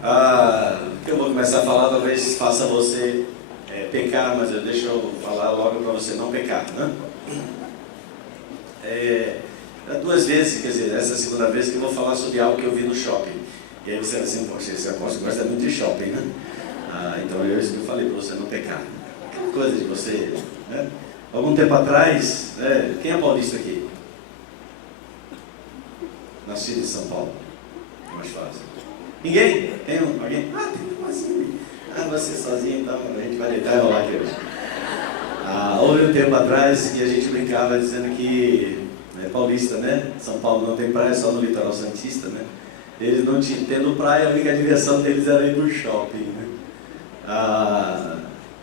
O que eu vou começar a falar talvez faça você pecar, mas deixa eu falar logo para você não pecar, né? Duas vezes, quer dizer, essa é a segunda vez que eu vou falar sobre algo que eu vi no shopping. E aí você vai assim, poxa, esse apóstolo gosta muito de shopping, né? Então é isso que eu falei para você não pecar. Aquela coisa de você, né? Algum tempo atrás, quem é paulista aqui? Nascido em São Paulo. É mais fácil. Ninguém? Tem alguém? Tem assim. Você sozinho, então a gente vai deitar e rolar aqui hoje. Houve um tempo atrás que a gente brincava dizendo que paulista, né? São Paulo não tem praia, só no litoral santista, né? Eles não tendo praia, a única diversão deles era ir pro shopping, né?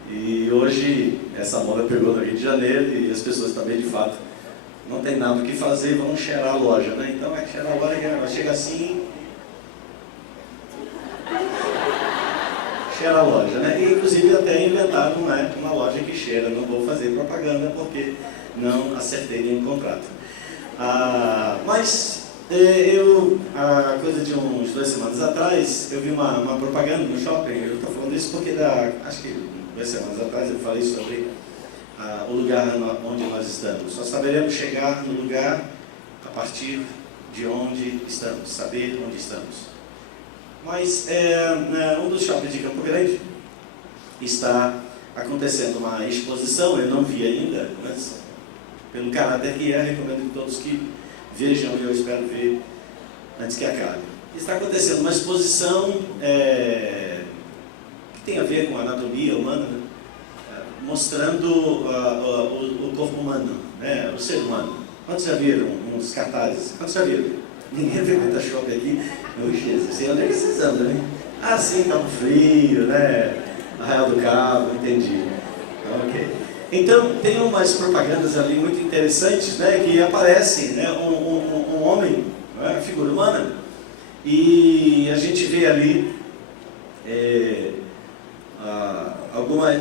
E hoje essa moda pegou no Rio de Janeiro e as pessoas também, de fato, não tem nada o que fazer, vão cheirar a loja, né? Então vai cheirar a loja, ela chega assim, cheira a loja, né? E inclusive até inventaram uma loja que cheira. Não vou fazer propaganda porque não acertei nenhum contrato. Mas coisa de uns 2 semanas atrás, eu vi uma propaganda no shopping. Eu estou falando isso porque acho que 2 semanas atrás eu falei sobre o lugar onde nós estamos. Só saberemos chegar no lugar a partir de onde estamos, saber onde estamos. Mas um dos shoppings de Campo Grande está acontecendo uma exposição, eu não vi ainda, mas pelo caráter que recomendo que todos que vejam, e eu espero ver antes que acabe. Está acontecendo uma exposição que tem a ver com a anatomia humana, né? Mostrando o corpo humano, né? O ser humano. Quantos já viram uns cartazes? Quantos já viram? Ninguém frequenta shopping aqui. Meu Jesus, onde é que vocês andam, né? Sim, Cabo Frio, né? Arraial do Cabo, entendi. Ok. Então, tem umas propagandas ali muito interessantes, né? Que aparece, né? Um homem, né? Figura humana, e a gente vê ali alguma...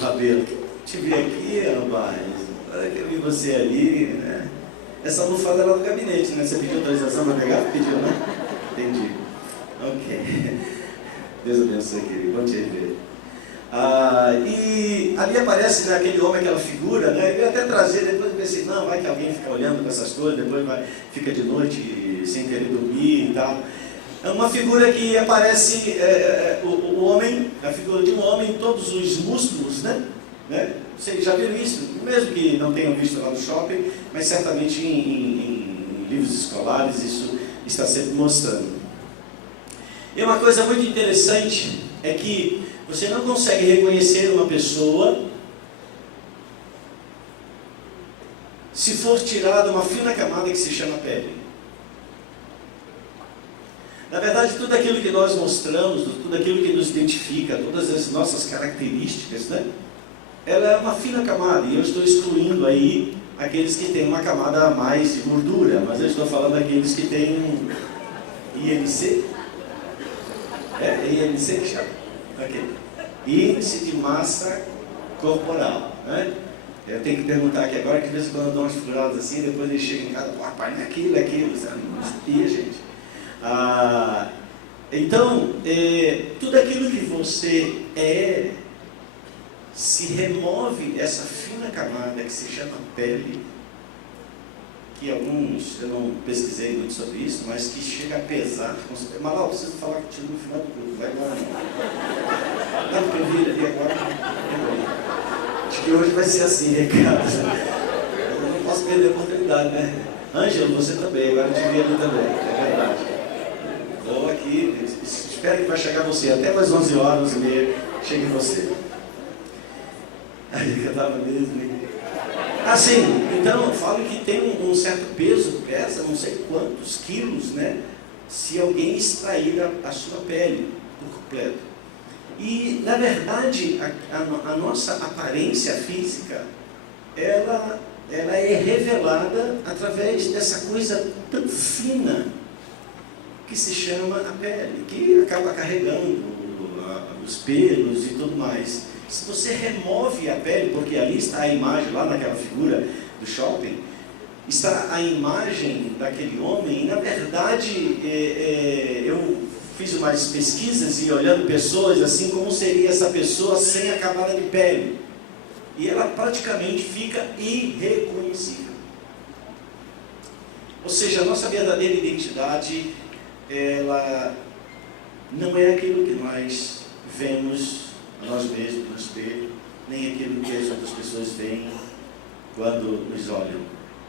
Rabelo, te vi aqui, rapaz. Olha que eu vi você ali, né? Essa almofada era do gabinete, né? Você pediu autorização para pegar? Pediu, né? Entendi. Ok. Deus abençoe, querido. Bom te rever. E ali aparece, né, aquele homem, aquela figura, né? Eu ia até trazer, depois eu pensei, não, vai que alguém fica olhando com essas coisas, depois fica de noite sem querer dormir e tal. É uma figura que aparece, o homem, a figura de um homem, todos os músculos, né? Vocês já viram isso? Mesmo que não tenham visto lá no shopping, mas certamente em livros escolares isso está sempre mostrando. E uma coisa muito interessante é que você não consegue reconhecer uma pessoa se for tirada uma fina camada que se chama pele. Na verdade, tudo aquilo que nós mostramos, tudo aquilo que nos identifica, todas as nossas características, né? Ela é uma fina camada, e eu estou excluindo aí aqueles que têm uma camada a mais de gordura, mas eu estou falando daqueles que têm IMC. IMC que chama? Ok. Índice de massa corporal, né? Eu tenho que perguntar aqui agora, que de vez em quando eu dou umas furadas assim, depois ele chega em casa, rapaz, não é aquilo, sabe? Não sabia, gente. Então, tudo aquilo que você se remove essa fina camada que se chama pele, que alguns, eu não pesquisei muito sobre isso, mas que chega a pesar. Malau, eu preciso falar contigo no final do grupo, vai lá. Não, porque eu vi ali agora. Acho que hoje vai ser assim, recado. Eu não posso perder a oportunidade, né? Ângelo, você também, agora eu te vi ali também, é verdade. Vou aqui, espero que vai chegar você, até mais 11 horas, 11h30, chegue você. Aí eu estava mesmo. Então eu falo que tem um certo peso, pesa não sei quantos quilos, né? Se alguém extrair a sua pele por completo. E, na verdade, a nossa aparência física, ela é revelada através dessa coisa tão fina que se chama a pele, que acaba carregando os pelos e tudo mais. Se você remove a pele, porque ali está a imagem, lá naquela figura do shopping, está a imagem daquele homem, e na verdade eu fiz umas pesquisas e olhando pessoas assim, como seria essa pessoa sem a camada de pele. E ela praticamente fica irreconhecível. Ou seja, a nossa verdadeira identidade, ela não é aquilo que nós vemos a nós mesmos no espelho, nem aquilo que as outras pessoas veem quando nos olham.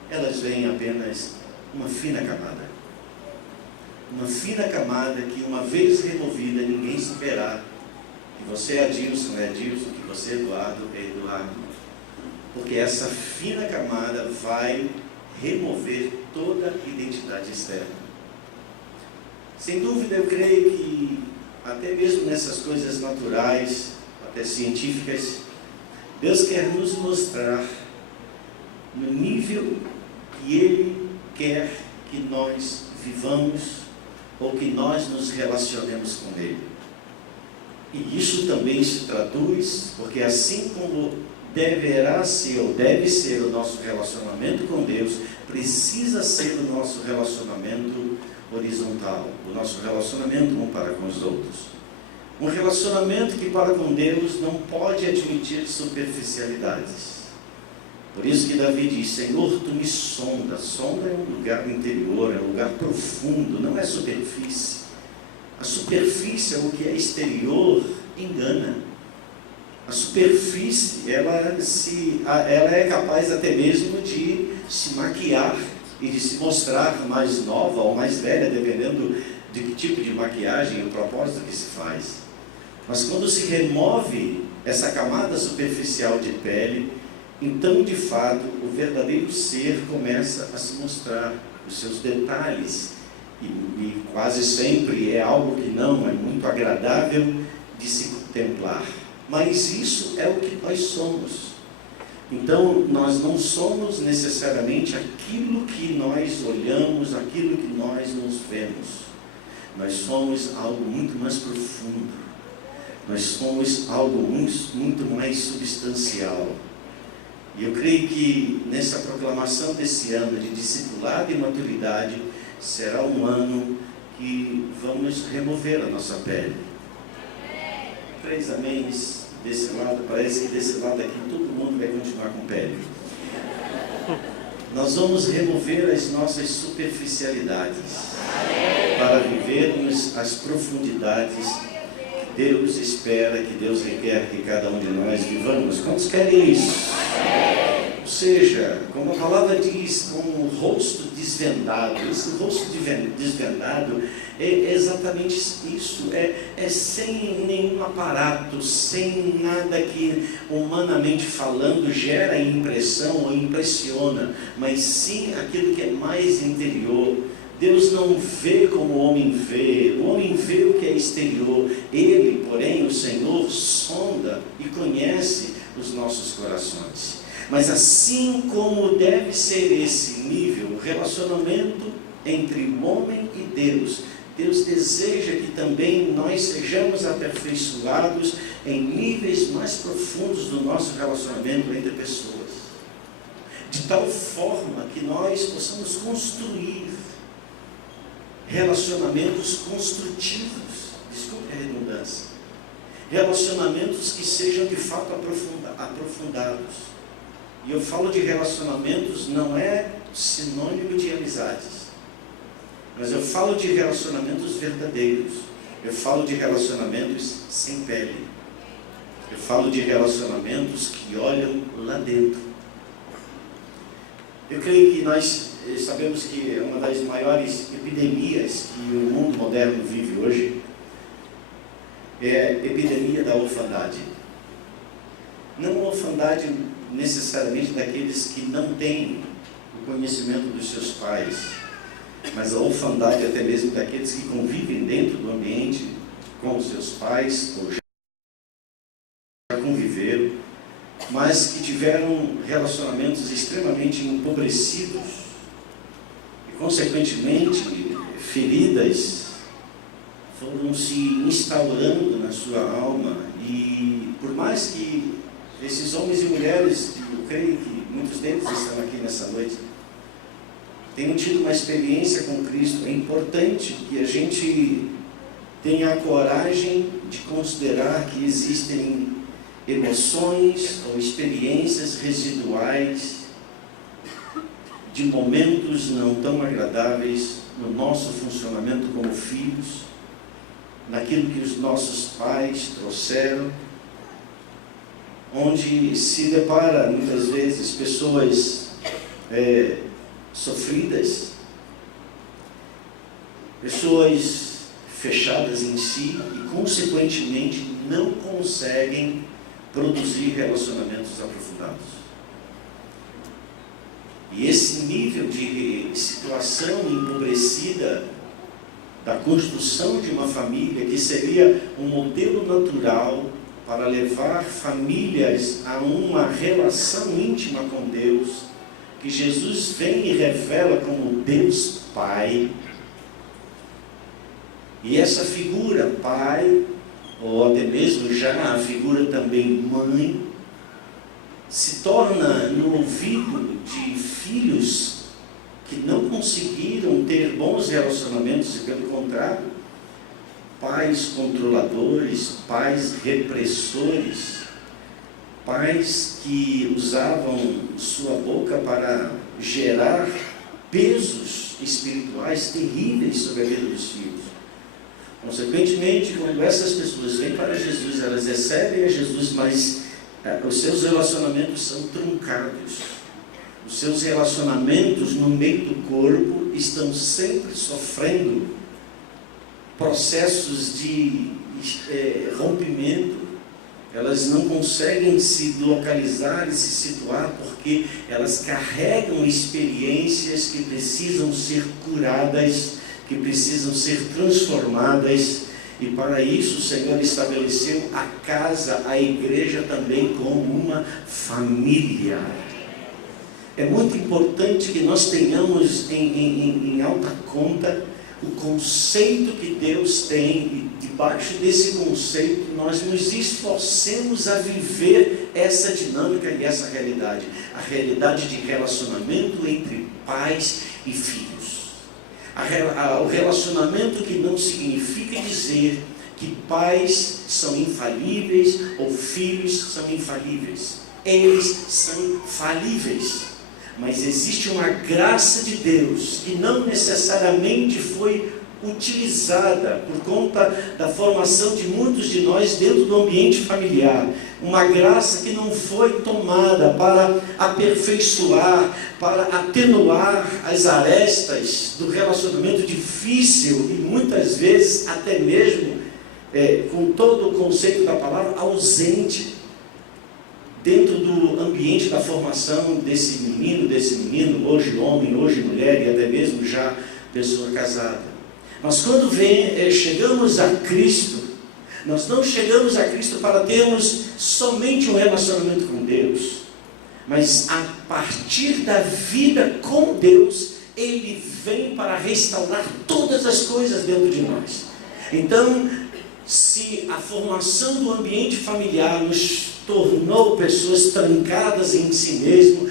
Elas veem apenas uma fina camada. Uma fina camada que, uma vez removida, ninguém saberá que você é Adilson, é Adilson, que você é Eduardo, é Eduardo. Porque essa fina camada vai remover toda a identidade externa. Sem dúvida, eu creio que, até mesmo nessas coisas naturais, até científicas, Deus quer nos mostrar no nível que Ele quer que nós vivamos ou que nós nos relacionemos com Ele. E isso também se traduz, porque assim como deverá ser ou deve ser o nosso relacionamento com Deus, precisa ser o nosso relacionamento horizontal, o nosso relacionamento um para com os outros. Um relacionamento que para com Deus não pode admitir superficialidades. Por isso que Davi diz: Senhor, Tu me sonda. Sonda é um lugar interior, é um lugar profundo, não é superfície. A superfície, o que é exterior, engana. A superfície, ela é capaz até mesmo de se maquiar e de se mostrar mais nova ou mais velha, dependendo de que tipo de maquiagem e o propósito que se faz. Mas quando se remove essa camada superficial de pele, então, de fato, o verdadeiro ser começa a se mostrar, os seus detalhes, e quase sempre é algo que não é muito agradável de se contemplar. Mas isso é o que nós somos. Então, nós não somos necessariamente aquilo que nós olhamos, aquilo que nós nos vemos. Nós somos algo muito mais profundo. Nós somos algo muito mais substancial. E eu creio que nessa proclamação desse ano de discipulado e maturidade, será um ano que vamos remover a nossa pele. 3 améns desse lado, parece que desse lado aqui todo mundo vai continuar com pele. Nós vamos remover as nossas superficialidades para vivermos as profundidades que Deus espera, que Deus requer que cada um de nós vivamos. Quantos querem isso? Ou seja, como a palavra diz, com o rosto desvendado. Esse rosto desvendado é exatamente isso, é sem nenhum aparato, sem nada que humanamente falando gera impressão ou impressiona, mas sim aquilo que é mais interior. Deus não vê como o homem vê o que é exterior. Ele, porém, o Senhor, sonda e conhece os nossos corações. Mas assim como deve ser esse nível, o relacionamento entre o homem e Deus, Deus deseja que também nós sejamos aperfeiçoados em níveis mais profundos do nosso relacionamento entre pessoas, de tal forma que nós possamos construir relacionamentos construtivos, desculpe a redundância, relacionamentos que sejam de fato aprofundados. E eu falo de relacionamentos, não é sinônimo de amizades, mas eu falo de relacionamentos verdadeiros. Eu falo de relacionamentos sem pele. Eu falo de relacionamentos que olham lá dentro. Eu creio que nós sabemos que é uma das maiores epidemias que o mundo moderno vive hoje é a epidemia da orfandade. Não a orfandade necessariamente daqueles que não têm o conhecimento dos seus pais, mas a orfandade até mesmo daqueles que convivem dentro do ambiente com os seus pais, ou já conviveram, mas que tiveram relacionamentos extremamente empobrecidos e, consequentemente, feridas foram se instaurando na sua alma. E por mais que esses homens e mulheres, eu creio que muitos deles estão aqui nessa noite, tenham tido uma experiência com Cristo, é importante que a gente tenha a coragem de considerar que existem emoções ou experiências residuais de momentos não tão agradáveis no nosso funcionamento como filhos, naquilo que os nossos pais trouxeram, onde se depara muitas vezes pessoas sofridas, pessoas fechadas em si e consequentemente não conseguem produzir relacionamentos aprofundados. E esse nível de situação empobrecida da construção de uma família, que seria um modelo natural para levar famílias a uma relação íntima com Deus, que Jesus vem e revela como Deus Pai. E essa figura pai, ou até mesmo já a figura também mãe, se torna no ouvido de filhos que não conseguiram ter bons relacionamentos e, pelo contrário, pais controladores, pais repressores, pais que usavam sua boca para gerar pesos espirituais terríveis sobre a vida dos filhos. Consequentemente, quando essas pessoas vêm para Jesus, elas recebem a Jesus, mas os seus relacionamentos são truncados. Os seus relacionamentos no meio do corpo estão sempre sofrendo processos de rompimento. Elas não conseguem se localizar e se situar porque elas carregam experiências que precisam ser curadas, que precisam ser transformadas, e para isso o Senhor estabeleceu a casa, a igreja também como uma família. É muito importante que nós tenhamos em alta conta o conceito que Deus tem, e debaixo desse conceito nós nos esforcemos a viver essa dinâmica e essa realidade, a realidade de relacionamento entre pais e filhos. O relacionamento que não significa dizer que pais são infalíveis ou filhos são infalíveis. Eles são falíveis. Mas existe uma graça de Deus que não necessariamente foi utilizada por conta da formação de muitos de nós dentro do ambiente familiar. Uma graça que não foi tomada para aperfeiçoar, para atenuar as arestas do relacionamento difícil e muitas vezes até mesmo, com todo o conceito da palavra, ausente dentro do ambiente da formação desse menino, hoje homem, hoje mulher e até mesmo já pessoa casada. Mas quando chegamos a Cristo, nós não chegamos a Cristo para termos somente um relacionamento com Deus, mas a partir da vida com Deus, Ele vem para restaurar todas as coisas dentro de nós. Então, se a formação do ambiente familiar nos tornou pessoas trancadas em si mesmo,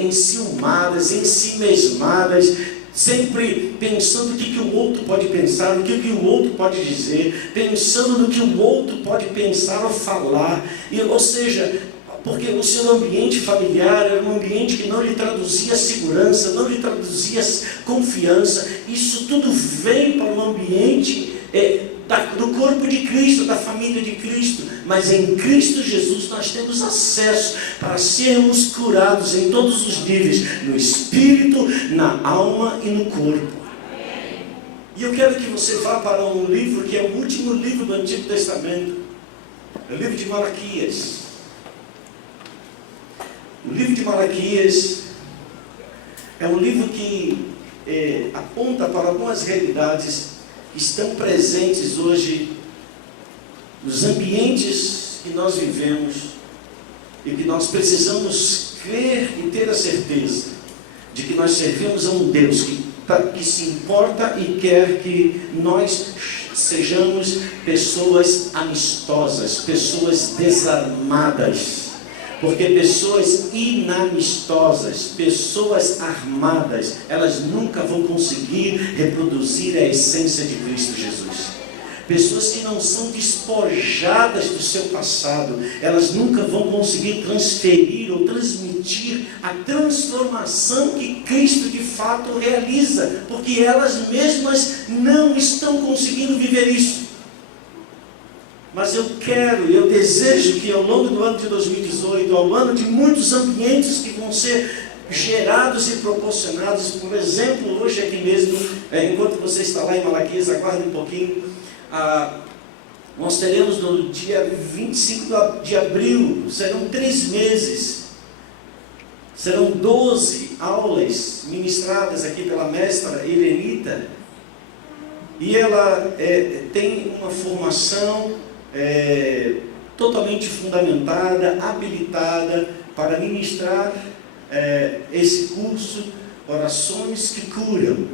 enciumadas, em si mesmadas, sempre pensando o que o outro pode pensar, o que o outro pode dizer, pensando no que o outro pode pensar ou falar, ou seja, porque o seu ambiente familiar era um ambiente que não lhe traduzia segurança, não lhe traduzia confiança. Isso tudo vem para o ambiente do corpo de Cristo, da família de Cristo, mas em Cristo Jesus nós temos acesso para sermos curados em todos os níveis, no espírito, na alma e no corpo. E eu quero que você vá para um livro que é o último livro do Antigo Testamento, é o livro de Malaquias. O livro de Malaquias é um livro que aponta para algumas realidades que estão presentes hoje nos ambientes que nós vivemos e que nós precisamos crer e ter a certeza de que nós servimos a um Deus que se importa e quer que nós sejamos pessoas amistosas, pessoas desarmadas. Porque pessoas inamistosas, pessoas armadas, elas nunca vão conseguir reproduzir a essência de Cristo Jesus. pessoas que não são despojadas do seu passado, elas nunca vão conseguir transferir ou transmitir a transformação que Cristo de fato realiza, porque elas mesmas não estão conseguindo viver isso. Mas eu desejo que ao longo do ano de 2018, ao ano de muitos ambientes que vão ser gerados e proporcionados, por exemplo, hoje aqui mesmo, enquanto você está lá em Malaquias, aguarde um pouquinho, nós teremos no dia 25 de abril, serão 3 meses, serão 12 aulas ministradas aqui pela mestra Helenita, e ela tem uma formação totalmente fundamentada, habilitada para ministrar esse curso, Orações que Curam.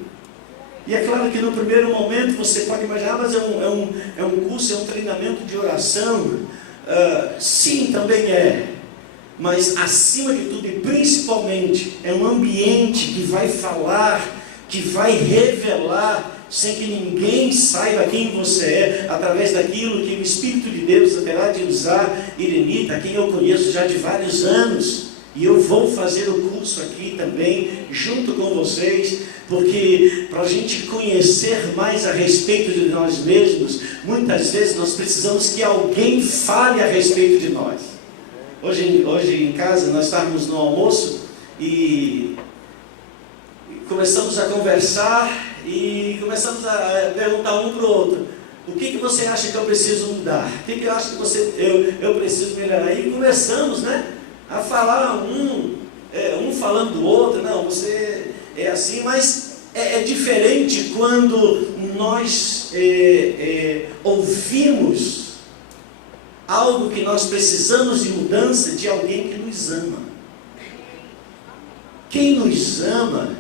E é claro que no primeiro momento você pode imaginar, mas é um curso, é um treinamento de oração. Sim, também é. Mas acima de tudo e principalmente, é um ambiente que vai falar, que vai revelar, sem que ninguém saiba quem você é, através daquilo que o Espírito de Deus terá de usar Helenita, quem eu conheço já de vários anos. E eu vou fazer o curso aqui também, junto com vocês, porque para a gente conhecer mais a respeito de nós mesmos, muitas vezes nós precisamos que alguém fale a respeito de nós. Hoje em casa nós estávamos no almoço e começamos a conversar e começamos a perguntar um para o outro: o que você acha que eu preciso mudar? O que eu acho que eu preciso melhorar? E começamos, a falar um falando do outro. Não, você é assim, mas é diferente quando nós ouvimos algo que nós precisamos de mudança de alguém que nos ama. Quem nos ama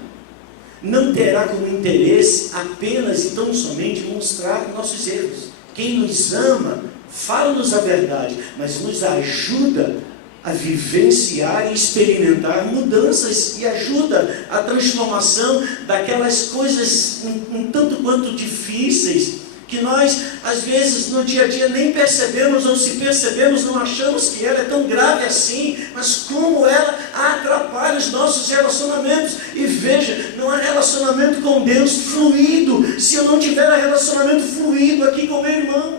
não terá como interesse apenas e tão somente mostrar nossos erros. Quem nos ama, fala-nos a verdade, mas nos ajuda a vivenciar e experimentar mudanças e ajuda a transformação daquelas coisas um tanto quanto difíceis que nós, às vezes, no dia a dia nem percebemos, ou se percebemos, não achamos que ela é tão grave assim, mas como ela atrapalha os nossos relacionamentos. E veja, não há relacionamento com Deus fluido se eu não tiver relacionamento fluido aqui com meu irmão.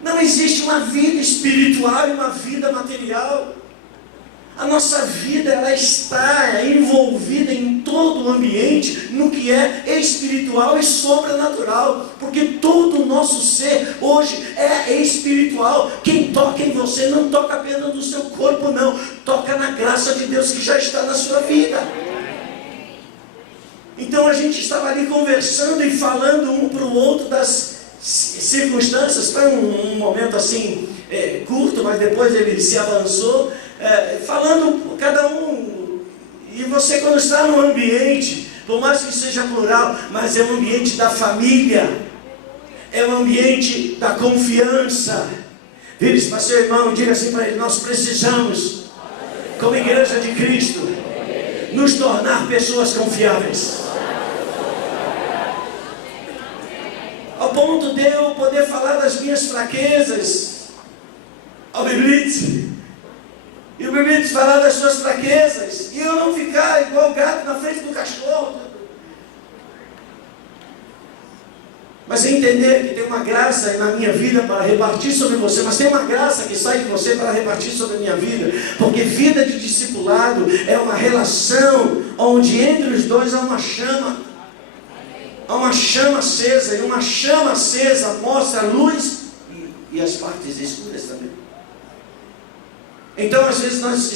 Não existe uma vida espiritual e uma vida material. A nossa vida, ela está envolvida em todo o ambiente, no que é espiritual e sobrenatural, porque todo o nosso ser hoje é espiritual. Quem toca em você não toca apenas no seu corpo, não, toca na graça de Deus que já está na sua vida. Então a gente estava ali conversando e falando um para o outro das circunstâncias. Foi um momento assim curto, mas depois ele se avançou, falando cada um. E você, quando está num ambiente, por mais que seja plural, mas é um ambiente da família, é um ambiente da confiança. Vire-se para seu irmão e diga assim para ele: nós precisamos, como igreja de Cristo, nos tornar pessoas confiáveis, ao ponto de eu poder falar das minhas fraquezas ao Biblitz, e o Biblitz falar das suas fraquezas, e eu não ficar igual o gato na frente do cachorro. Mas entender que tem uma graça na minha vida para repartir sobre você, mas tem uma graça que sai de você para repartir sobre a minha vida, porque vida de discipulado é uma relação onde entre os dois há uma chama. Há uma chama acesa, e uma chama acesa mostra a luz e as partes escuras também. Então, às vezes nós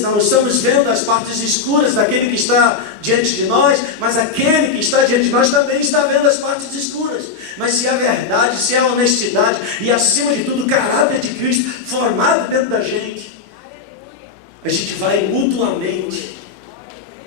não estamos vendo as partes escuras daquele que está diante de nós, mas aquele que está diante de nós também está vendo as partes escuras. Mas se a verdade, se a honestidade e, acima de tudo, o caráter de Cristo formado dentro da gente, a gente vai mutuamente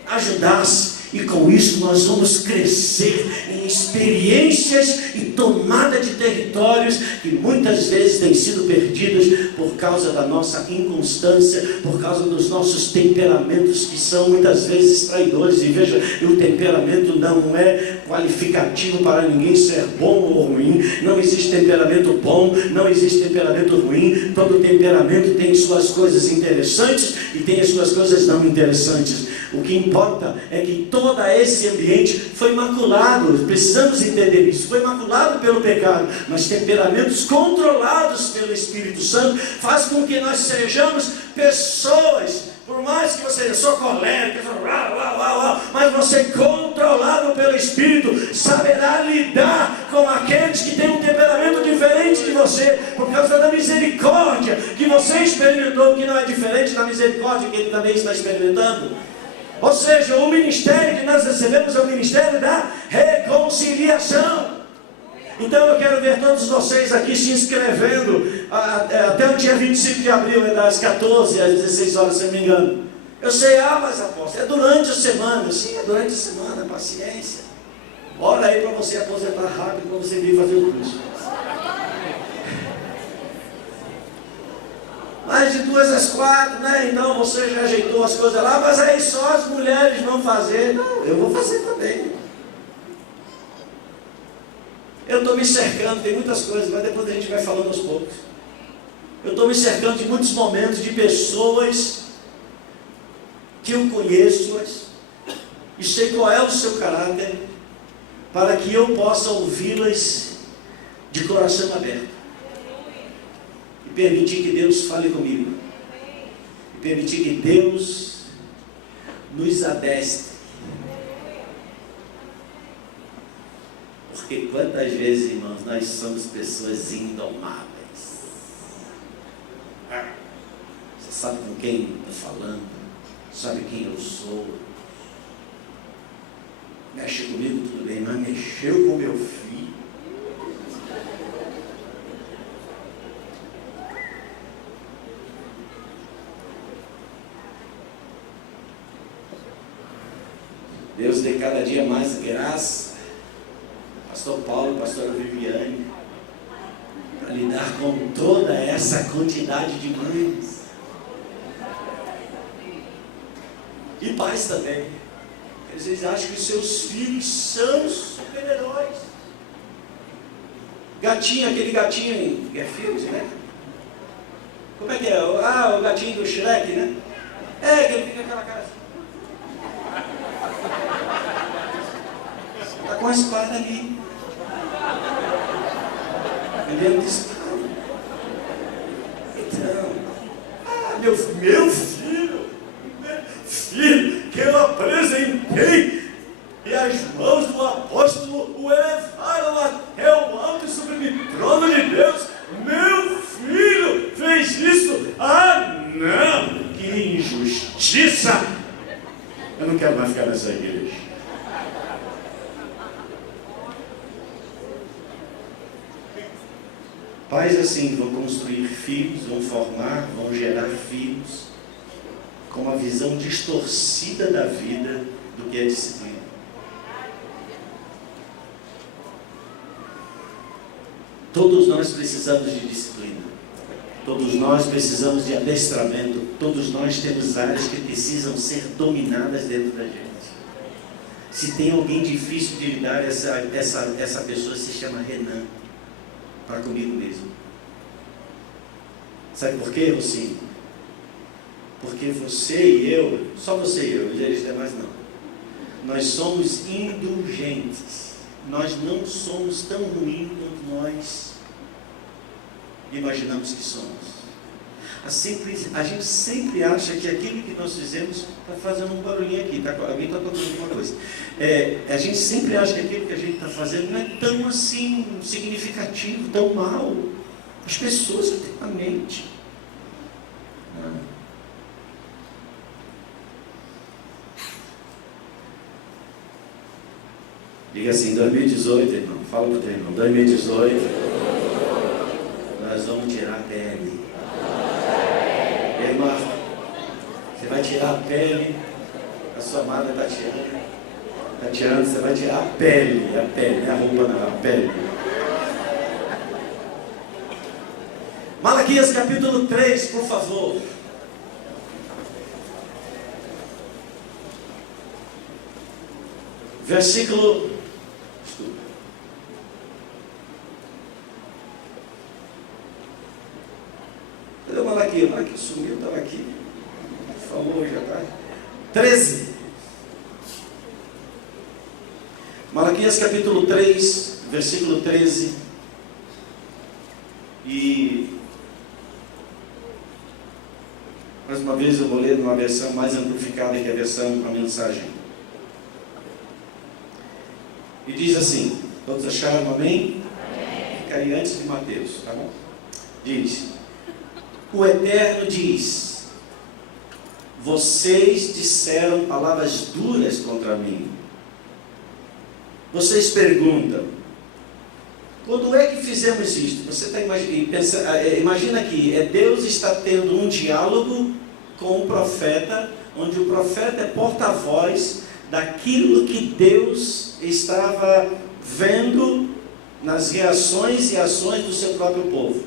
ajudar-se E com isso nós vamos crescer em experiências e tomada de territórios que muitas vezes têm sido perdidos por causa da nossa inconstância, por causa dos nossos temperamentos que são muitas vezes traidores. E veja, o temperamento não é qualificativo para ninguém ser bom ou ruim. Não existe temperamento bom, não existe temperamento ruim. Todo temperamento tem suas coisas interessantes e tem as suas coisas não interessantes. O que importa é que todo esse ambiente foi maculado. Precisamos entender isso. Foi maculado pelo pecado, mas temperamentos controlados pelo Espírito Santo faz com que nós sejamos pessoas, por mais que você seja colérico, mas você, controlado pelo Espírito, saberá lidar com aqueles que têm um temperamento diferente de você, por causa da misericórdia que você experimentou, que não é diferente da misericórdia que ele também está experimentando. Ou seja, o ministério que nós recebemos é o ministério da reconciliação. Então eu quero ver todos vocês aqui se inscrevendo até o dia 25 de abril, das 14 às 16 horas, se não me engano. Eu sei, mas apóstolo, é durante a semana. Sim, é durante a semana, paciência. Bora aí para você aposentar rápido, para você vir fazer o curso. Mas de 2 às 4, né? Então você já ajeitou as coisas lá, mas aí só as mulheres vão fazer. Não, eu vou fazer também. Eu estou me cercando, tem muitas coisas, mas depois a gente vai falando aos poucos. Eu estou me cercando de muitos momentos de pessoas que eu conheço e sei qual é o seu caráter, para que eu possa ouvi-las de coração aberto. E permitir que Deus fale comigo. E permitir que Deus nos adestre. Porque quantas vezes, irmãos, nós somos pessoas indomáveis. Você sabe com quem estou falando? Sabe quem eu sou? Mexe comigo, tudo bem, mas mexeu com meu filho. Deus dê cada dia mais graça, pastor Paulo, pastora Viviane, para lidar com toda essa quantidade de mães e pais também. Vocês acham que seus filhos são super-heróis. Gatinho, aquele gatinho que é filme, né? Como é que é? O gatinho do Shrek, né? É, que ele fica aquela cara assim. Está com a espada ali. Ele dispara. Então, meu filho, que eu apresentei, e as mãos do apóstolo o elevaram até o alto e sublime trono de Deus. Meu filho fez isso. Não, que injustiça. Eu não quero mais ficar nessa igreja. Pais assim vão construir filhos, vão formar, vão gerar filhos com uma visão distorcida da vida do que é disciplina. Todos nós precisamos de disciplina. Todos nós precisamos de adestramento. Todos nós temos áreas que precisam ser dominadas dentro da gente. Se tem alguém difícil de lidar, essa pessoa se chama Renan. Para comigo mesmo. Sabe por quê, Rocinho? Porque você e eu, só você e eu, eles demais não. Nós somos indulgentes. Nós não somos tão ruins quanto nós imaginamos que somos. A gente sempre acha que aquilo que nós fizemos está fazendo um barulhinho aqui, alguém está tocando alguma coisa. A gente sempre acha que aquilo que a gente está fazendo não é tão assim significativo, tão mal. As pessoas têm a mente. Diga assim, 2018, irmão, fala para o teu irmão, 2018, nós vamos tirar a pele. Irmão, você vai tirar a pele da sua amada Tatiana Está tirando, você vai tirar a pele, não é a roupa não, a pele. Malaquias capítulo 3, por favor. Versículo... Cadê o Malaquias? Malaquias sumiu, estava aqui. Falou já, tá? 13. Malaquias capítulo 3, versículo 13. E mais uma vez eu vou ler numa versão mais amplificada que a versão, a mensagem. E diz assim, todos acharam amém? Amém. Fica aí antes de Mateus, tá bom? Diz, o Eterno diz, vocês disseram palavras duras contra mim. Vocês perguntam, quando é que fizemos isto? Você está imagina que Deus está tendo um diálogo com o profeta, onde o profeta é porta-voz daquilo que Deus estava vendo nas reações e ações do seu próprio povo.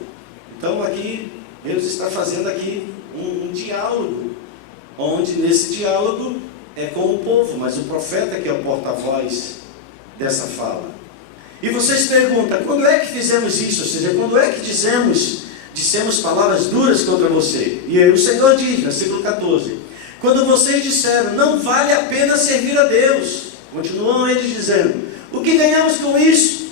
Então aqui, Deus está fazendo aqui um diálogo, onde nesse diálogo é com o povo, mas o profeta que é o porta-voz dessa fala. E vocês perguntam, quando é que fizemos isso? Ou seja, quando é que dissemos palavras duras contra você? E aí o Senhor diz, versículo 14, quando vocês disseram, não vale a pena servir a Deus, continuam eles dizendo, o que ganhamos com isso?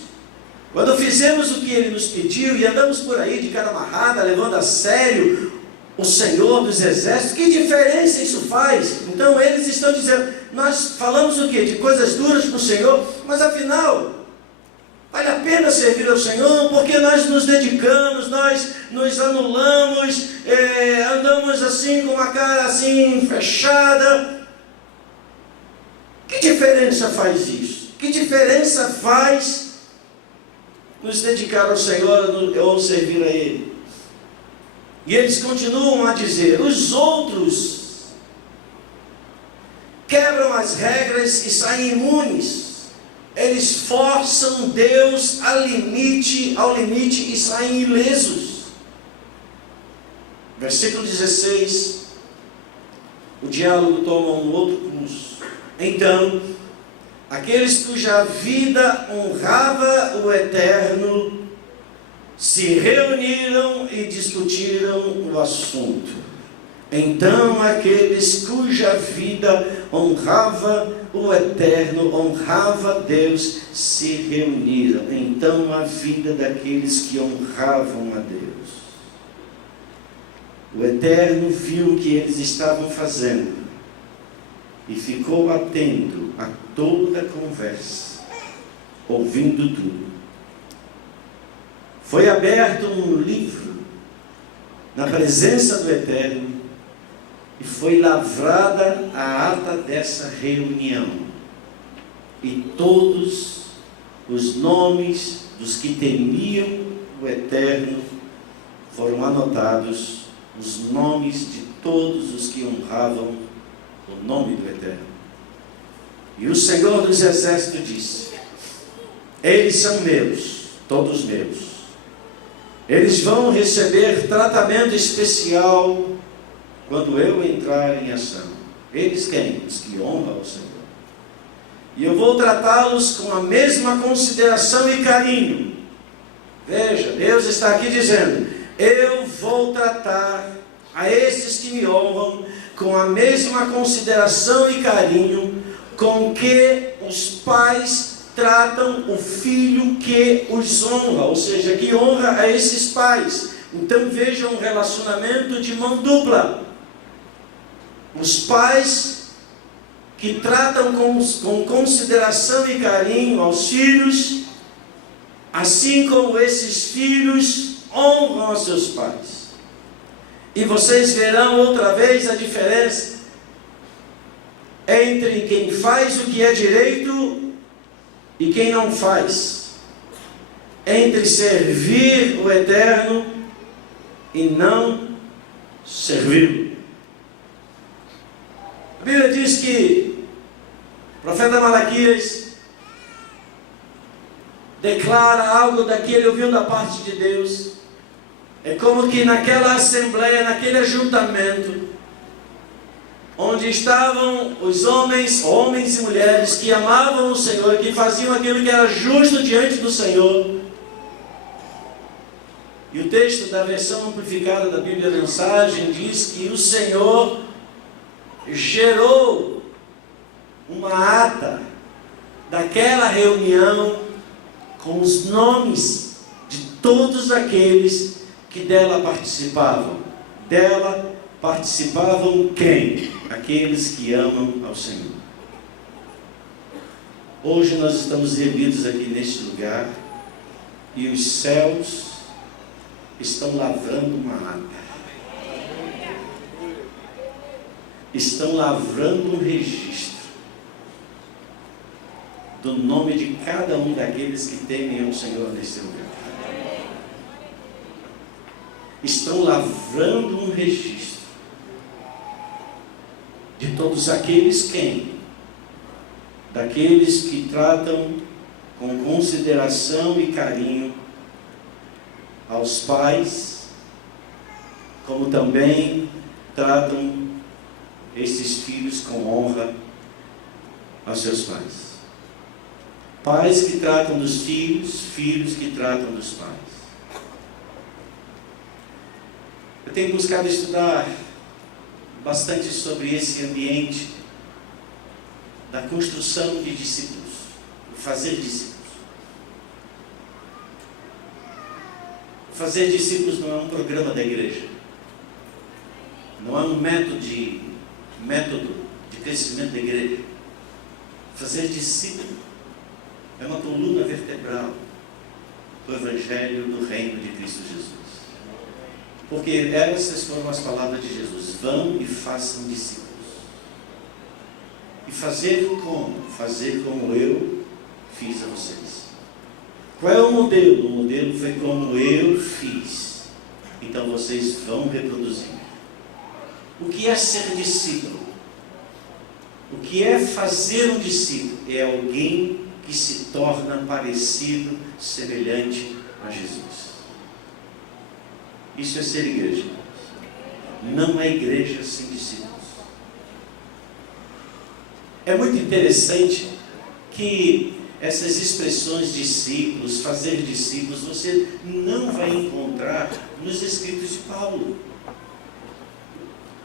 Quando fizemos o que Ele nos pediu e andamos por aí de cara amarrada, levando a sério o Senhor dos Exércitos, que diferença isso faz? Então eles estão dizendo, nós falamos o quê? De coisas duras para o Senhor, mas afinal, vale a pena servir ao Senhor, porque nós nos dedicamos, nós nos anulamos, andamos assim com uma cara assim fechada. Que diferença faz isso? Que diferença faz nos dedicar ao Senhor ou servir a Ele? E eles continuam a dizer, os outros quebram as regras e saem imunes. Eles forçam Deus ao limite e saem ilesos. Versículo 16, o diálogo toma um outro curso. Então, aqueles cuja vida honrava o Eterno se reuniram e discutiram o assunto. Então aqueles cuja vida honrava o Eterno, honrava Deus, se reuniram. Então a vida daqueles que honravam a Deus. O Eterno viu o que eles estavam fazendo e ficou atento a toda a conversa, ouvindo tudo. Foi aberto um livro na presença do Eterno e foi lavrada a ata dessa reunião. E todos os nomes dos que temiam o Eterno foram anotados, os nomes de todos os que honravam o nome do Eterno. E o Senhor dos Exércitos disse, eles são meus, todos meus. Eles vão receber tratamento especial quando eu entrar em ação. Eles quem? Os que honram o Senhor. E eu vou tratá-los com a mesma consideração e carinho. Veja, Deus está aqui dizendo, eu vou tratar a esses que me honram com a mesma consideração e carinho com que os pais tratam o filho que os honra, ou seja, que honra a esses pais. Então vejam um relacionamento de mão dupla. Os pais que tratam com consideração e carinho aos filhos, assim como esses filhos honram aos seus pais. E vocês verão outra vez a diferença entre quem faz o que é direito e quem não faz, entre servir o Eterno e não servi-lo. A Bíblia diz que o profeta Malaquias declara algo daquilo que ele ouviu da parte de Deus. É como que naquela assembleia, naquele ajuntamento, onde estavam os homens e mulheres que amavam o Senhor, que faziam aquilo que era justo diante do Senhor. E o texto da versão amplificada da Bíblia Mensagem diz que o Senhor gerou uma ata daquela reunião com os nomes de todos aqueles que dela participavam. Dela participavam quem? Aqueles que amam ao Senhor. Hoje nós estamos reunidos aqui neste lugar e os céus estão lavrando uma ata. Estão lavrando um registro do nome de cada um daqueles que temem ao Senhor neste lugar. Estão lavrando um registro de todos aqueles quem? Daqueles que tratam com consideração e carinho aos pais, como também tratam esses filhos com honra aos seus pais. Pais que tratam dos filhos, filhos que tratam dos pais. Eu tenho buscado estudar bastante sobre esse ambiente da construção de discípulos, do fazer discípulos. Fazer discípulos não é um programa da igreja, não é um método de crescimento da igreja. Fazer discípulo é uma coluna vertebral do Evangelho do Reino de Cristo Jesus. Porque essas foram as palavras de Jesus: vão e façam discípulos. E fazer como? Fazer como eu fiz a vocês. Qual é o modelo? O modelo foi como eu fiz. Então vocês vão reproduzir. O que é ser discípulo? O que é fazer um discípulo? É alguém que se torna parecido, semelhante a Jesus. Isso é ser igreja. Não é igreja sem discípulos. É muito interessante que essas expressões discípulos, fazer discípulos, você não vai encontrar nos escritos de Paulo.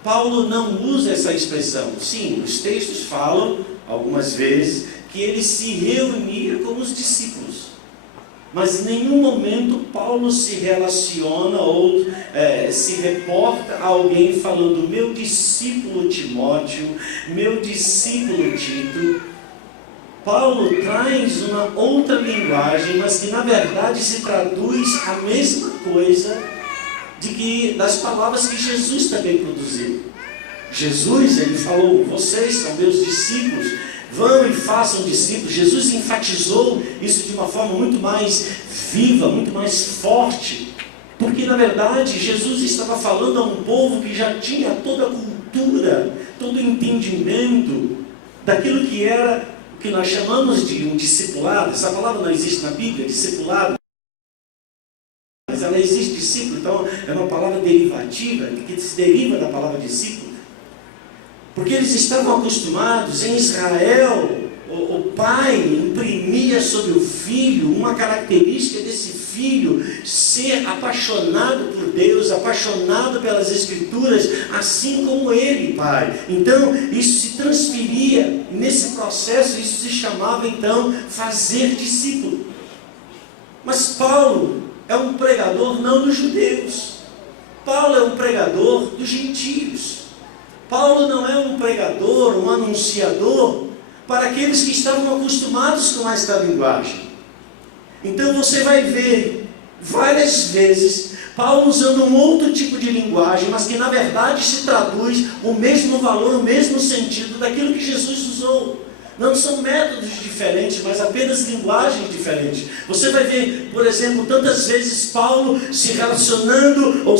Paulo não usa essa expressão. Sim, os textos falam algumas vezes que ele se reunia com os discípulos, mas em nenhum momento Paulo se relaciona ou se reporta a alguém falando: meu discípulo Timóteo, meu discípulo Tito. Paulo traz uma outra linguagem, mas que na verdade se traduz a mesma coisa das palavras que Jesus também produziu. Jesus, ele falou: vocês são meus discípulos, vão e façam discípulos. Jesus enfatizou isso de uma forma muito mais viva, muito mais forte, porque na verdade Jesus estava falando a um povo que já tinha toda a cultura, todo o entendimento daquilo que era o que nós chamamos de um discipulado. Essa palavra não existe na Bíblia, discipulado, mas ela existe, discípulo, então é uma palavra derivativa, que se deriva da palavra discípulo, porque eles estavam acostumados. Em Israel, o pai imprimia sobre o filho uma característica desse filho ser apaixonado por Deus, apaixonado pelas Escrituras, assim como ele, pai. Então, isso se transferia, nesse processo, isso se chamava então fazer discípulo. Mas Paulo é um pregador não dos judeus, Paulo é um pregador dos gentios. Paulo não é um pregador, um anunciador para aqueles que estavam acostumados com esta linguagem. Então você vai ver várias vezes Paulo usando um outro tipo de linguagem, mas que na verdade se traduz o mesmo valor, o mesmo sentido daquilo que Jesus usou. Não são métodos diferentes, mas apenas linguagens diferentes. Você vai ver, por exemplo, tantas vezes Paulo se relacionando ou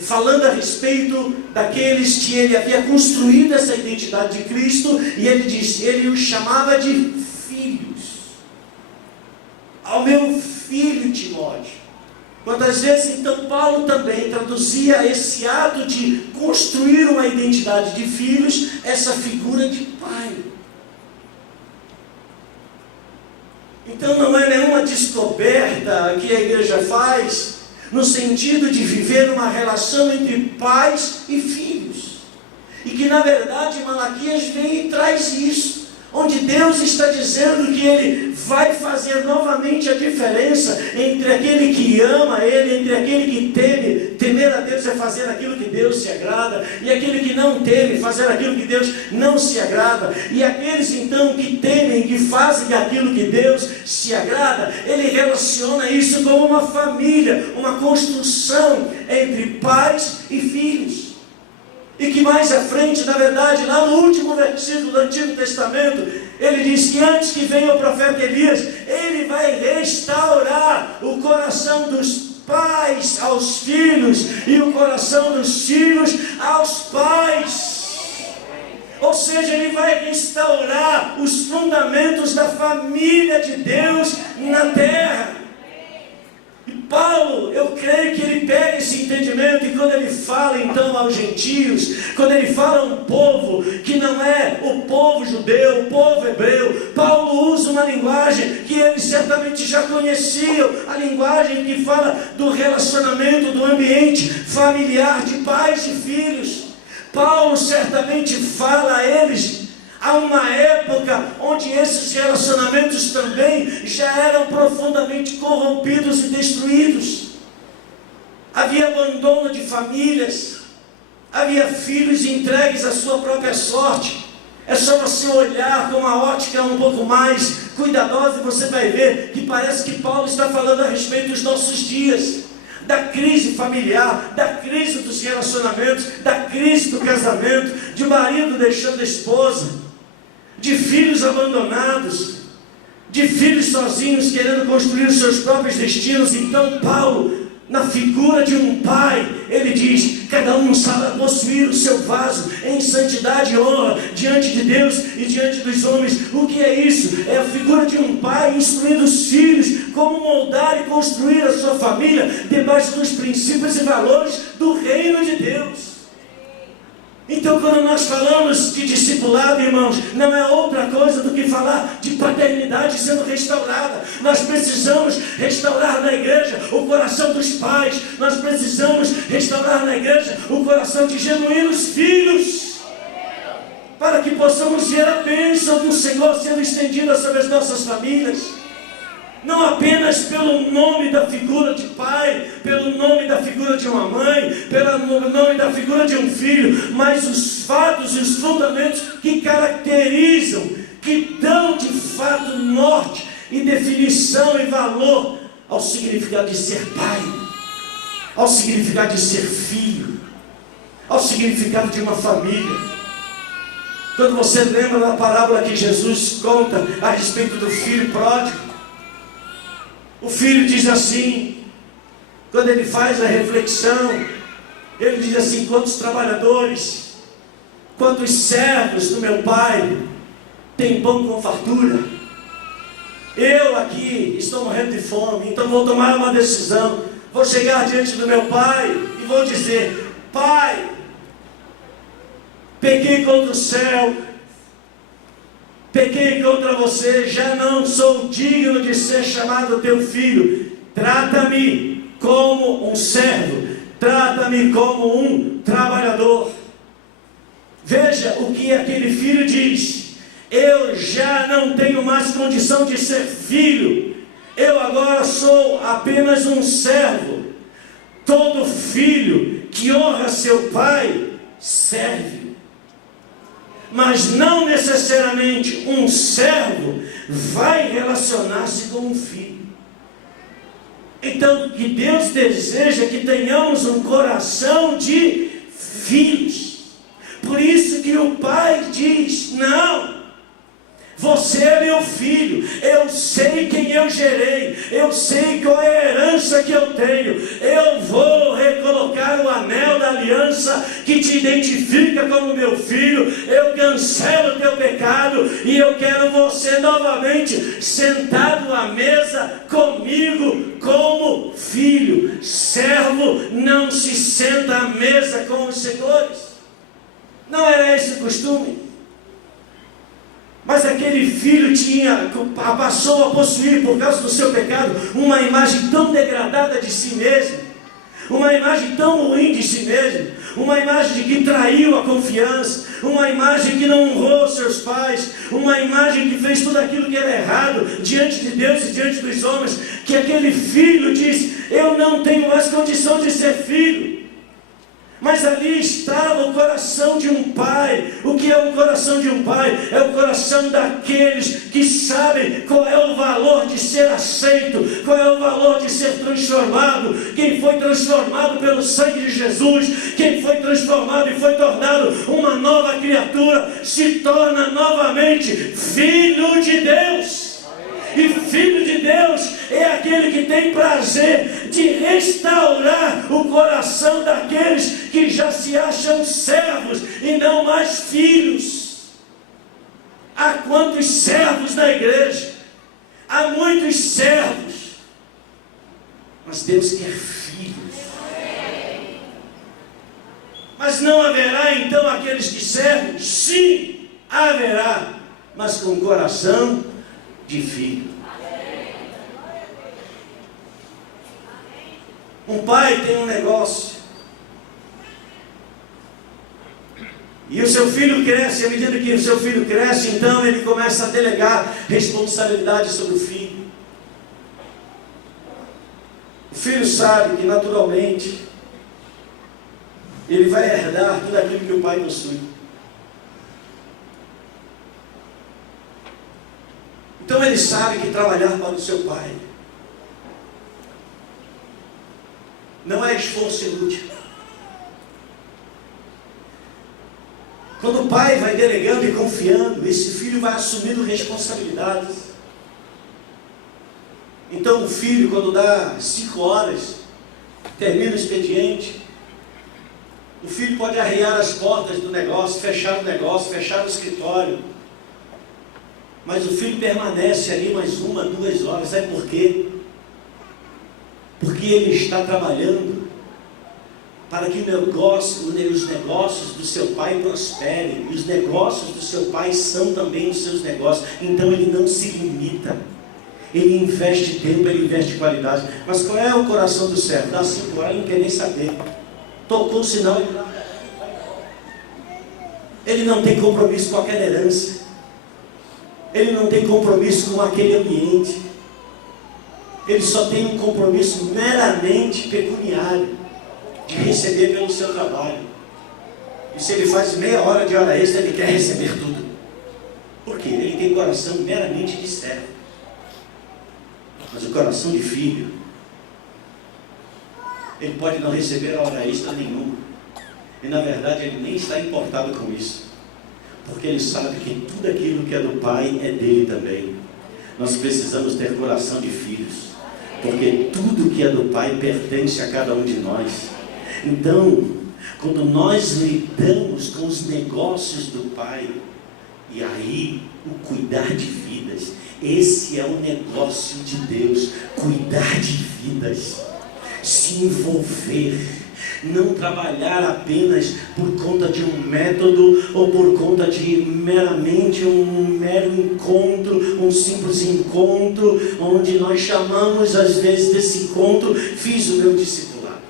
falando a respeito daqueles que ele havia construído essa identidade de Cristo, e ele os chamava de filhos. Ao meu filho Timóteo. Quantas vezes então Paulo também traduzia esse ato de construir uma identidade de filhos, essa figura de pai. Então não é nenhuma descoberta que a igreja faz no sentido de viver uma relação entre pais e filhos. E que na verdade Malaquias vem e traz isso, onde Deus está dizendo que Ele vai fazer novamente a diferença entre aquele que ama Ele, entre aquele que teme. Temer a Deus é fazer aquilo que Deus se agrada, e aquele que não teme, fazer aquilo que Deus não se agrada. E aqueles então que temem, que fazem aquilo que Deus se agrada, Ele relaciona isso como uma família, uma construção entre pais e filhos. E que mais à frente, na verdade, lá no último versículo do Antigo Testamento, ele diz que antes que venha o profeta Elias, ele vai restaurar o coração dos pais aos filhos e o coração dos filhos aos pais. Ou seja, ele vai restaurar os fundamentos da família de Deus na terra. E Paulo, eu creio que ele pega esse entendimento, e quando ele fala então aos gentios, quando ele fala a um povo que não é o povo judeu, o povo hebreu, Paulo usa uma linguagem que eles certamente já conheciam, a linguagem que fala do relacionamento, do ambiente familiar de pais e filhos. Paulo certamente fala a eles há uma época onde esses relacionamentos também já eram profundamente corrompidos e destruídos. Havia abandono de famílias, havia filhos entregues à sua própria sorte. É só você olhar com uma ótica um pouco mais cuidadosa e você vai ver que parece que Paulo está falando a respeito dos nossos dias, da crise familiar, da crise dos relacionamentos, da crise do casamento, de marido deixando a esposa, de filhos abandonados, de filhos sozinhos querendo construir os seus próprios destinos. Então Paulo, na figura de um pai, ele diz: cada um sabe possuir o seu vaso em santidade e honra diante de Deus e diante dos homens. O que é isso? É a figura de um pai instruindo os filhos como moldar e construir a sua família debaixo dos princípios e valores do reino de Deus. Então, quando nós falamos de discipulado, irmãos, não é outra coisa do que falar de paternidade sendo restaurada. Nós precisamos restaurar na igreja o coração dos pais. Nós precisamos restaurar na igreja o coração de genuínos filhos, para que possamos ver a bênção do Senhor sendo estendida sobre as nossas famílias. Não apenas pelo nome da figura de pai, pelo nome da figura de uma mãe, pelo nome da figura de um filho, mas os fatos e os fundamentos que caracterizam, que dão de fato norte e definição e valor ao significado de ser pai, ao significado de ser filho, ao significado de uma família. Quando você lembra da parábola que Jesus conta a respeito do filho pródigo, o filho diz assim, quando ele faz a reflexão, ele diz assim: quantos trabalhadores, quantos servos do meu pai têm pão com fartura? Eu aqui estou morrendo de fome, então vou tomar uma decisão. Vou chegar diante do meu pai e vou dizer: pai, pequei contra o céu, pequei contra você, já não sou digno de ser chamado teu filho. Trata-me como um servo, trata-me como um trabalhador. Veja o que aquele filho diz: eu já não tenho mais condição de ser filho, eu agora sou apenas um servo. Todo filho que honra seu pai serve, mas não necessariamente um servo vai relacionar-se com um filho. Então, o que Deus deseja é que tenhamos um coração de filhos. Por isso que o pai diz: não, Você é meu filho, eu sei quem eu gerei, eu sei qual é a herança que eu tenho. Eu vou recolocar o anel da aliança que te identifica como meu filho. Eu cancelo o teu pecado e eu quero você novamente sentado à mesa comigo como filho. Servo não se senta à mesa com os senhores. Não era esse o costume. Mas aquele filho passou a possuir, por causa do seu pecado, uma imagem tão degradada de si mesmo, uma imagem tão ruim de si mesmo, uma imagem de que traiu a confiança, uma imagem que não honrou seus pais, uma imagem que fez tudo aquilo que era errado diante de Deus e diante dos homens, que aquele filho diz: eu não tenho mais condição de ser filho. Mas ali estava o coração de um pai. O que é o coração de um pai? É o coração daqueles que sabem qual é o valor de ser aceito, qual é o valor de ser transformado. Quem foi transformado pelo sangue de Jesus, quem foi transformado e foi tornado uma nova criatura, se torna novamente filho de Deus. E filho de Deus é aquele que tem prazer de restaurar o coração daqueles que já se acham servos e não mais filhos. Há quantos servos na igreja? Há muitos servos, mas Deus quer filhos. Mas não haverá então aqueles que servem? Sim, haverá, mas com coração de filho. Um pai tem um negócio e o seu filho cresce. À medida que o seu filho cresce, então ele começa a delegar responsabilidade sobre o filho. O filho sabe que naturalmente ele vai herdar tudo aquilo que o pai possui. Então ele sabe que trabalhar para o seu pai não é esforço inútil. Quando o pai vai delegando e confiando, esse filho vai assumindo responsabilidades. Então o filho, quando dá 5 horas, termina o expediente, o filho pode arrear as portas do negócio, fechar o negócio, fechar o escritório, mas o filho permanece ali mais 1, 2 horas. Sabe por quê? Porque ele está trabalhando para que os negócios do seu pai prosperem. E os negócios do seu pai são também os seus negócios. Então ele não se limita. Ele investe tempo, ele investe qualidade. Mas qual é o coração do servo? Dá 5 horas, ele não quer nem saber. Tocou o sinal, ele não tem compromisso com aquela herança. Ele não tem compromisso com aquele ambiente. Ele só tem um compromisso meramente pecuniário, de receber pelo seu trabalho. E se ele faz meia hora de hora extra, ele quer receber tudo. Por quê? Ele tem coração meramente de servo. Mas o coração de filho, ele pode não receber a hora extra nenhuma. E na verdade ele nem está importado com isso. Porque ele sabe que tudo aquilo que é do pai é dele também. Nós precisamos ter coração de filhos, porque tudo que é do pai pertence a cada um de nós. Então, quando nós lidamos com os negócios do pai, e aí o cuidar de vidas, esse é o negócio de Deus, cuidar de vidas, se envolver, não trabalhar apenas por conta de um método ou por conta de meramente um mero encontro, um simples encontro, onde nós chamamos às vezes desse encontro, fiz o meu discipulado.